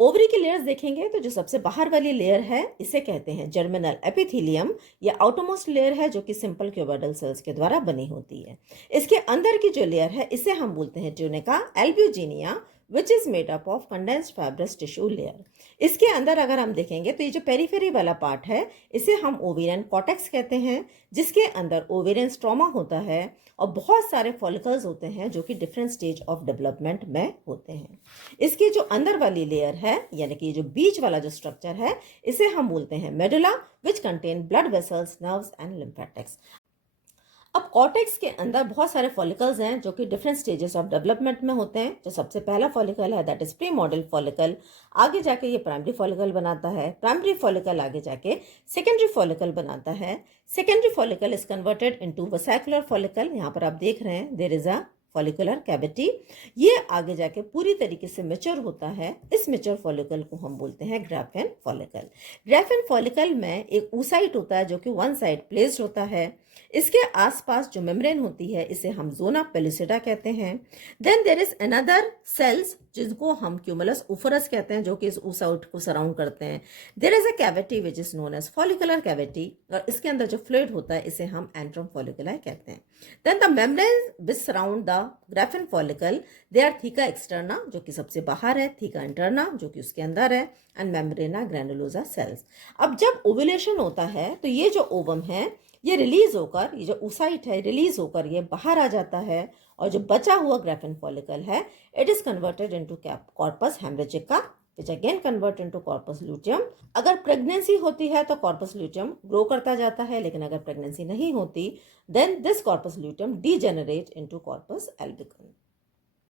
Ovary की layers देखेंगे तो जो सबसे बाहर वाली लेयर है इसे कहते हैं जर्मिनल एपिथेलियम या आउटरमोस्ट लेयर है, जो कि सिंपल क्यूबोइडल सेल्स के द्वारा बनी होती है। इसके अंदर की जो लेयर है इसे हम बोलते हैं tunica albuginea, which is made up of condensed fibrous tissue layer. इसके अंदर अगर हम देखेंगे तो ये जो पेरिफेरी वाला पार्ट है इसे हम ओवेरियन कॉर्टेक्स कहते हैं, जिसके अंदर ओवेरियन स्ट्रोमा होता है और बहुत सारे फॉलिकल्स होते हैं जो कि डिफरेंट स्टेज ऑफ डेवलपमेंट में होते हैं। इसकी जो अंदर वाली लेयर है यानी कि जो बीच वाला जो स्ट्रक्चर है इसे हम बोलते हैं medulla, which contain blood vessels, nerves and lymphatics. अब कॉर्टेक्स के अंदर बहुत सारे फॉलिकल्स हैं जो कि डिफरेंट स्टेजेस ऑफ डेवलपमेंट में होते हैं। जो सबसे पहला फॉलिकल है दैट इज प्रीमोडल फॉलिकल, आगे जाके ये प्राइमरी फॉलिकल बनाता है। प्राइमरी फॉलिकल आगे जाके सेकेंडरी फॉलिकल बनाता है। Secondary follicle is converted into vesicular follicle. यहाँ पर आप देख रहे हैं there is a follicular cavity. ये आगे जाके पूरी तरीके से मेच्योर होता है। इस मेच्योर फॉलिकल को हम बोलते हैं ग्राफेन फॉलिकल। ग्राफेन फॉलिकल में एक oocyte होता है जो कि वन साइड प्लेस्ड होता है। इसके आसपास जो मेम्ब्रेन होती है इसे हम जोना पेलुसिडा कहते हैं। Then there is another cells जिनको हम क्यूमुलस ओफरस कहते हैं, जो कि इस oocyte को सराउंड करते हैं। There is a cavity which is known as follicular cavity, और इसके अंदर जो फ्लूइड होता है इसे हम एंट्रम फॉलिकुला कहते हैं। Then the membrane which surround the Graafian follicle, they are theca externa जो कि सबसे बाहर है, थीका इंटरना जो कि उसके अंदर है, एंड मेम्ब्रेना ग्रैनुलोसा सेल्स। अब जब ओव्यूलेशन होता है तो ये जो ओवम है ये रिलीज होकर, ये जो oocyte है रिलीज होकर ये बाहर आ जाता है, और जो बचा हुआ ग्राफेन फॉलिकल है it is converted into corpus hemorrhagicum, which again convert into corpus luteum. अगर प्रेगनेंसी होती है तो कॉर्पस ल्यूटियम ग्रो करता जाता है, लेकिन अगर प्रेगनेंसी नहीं होती then this corpus luteum degenerate into corpus एल्बिकम।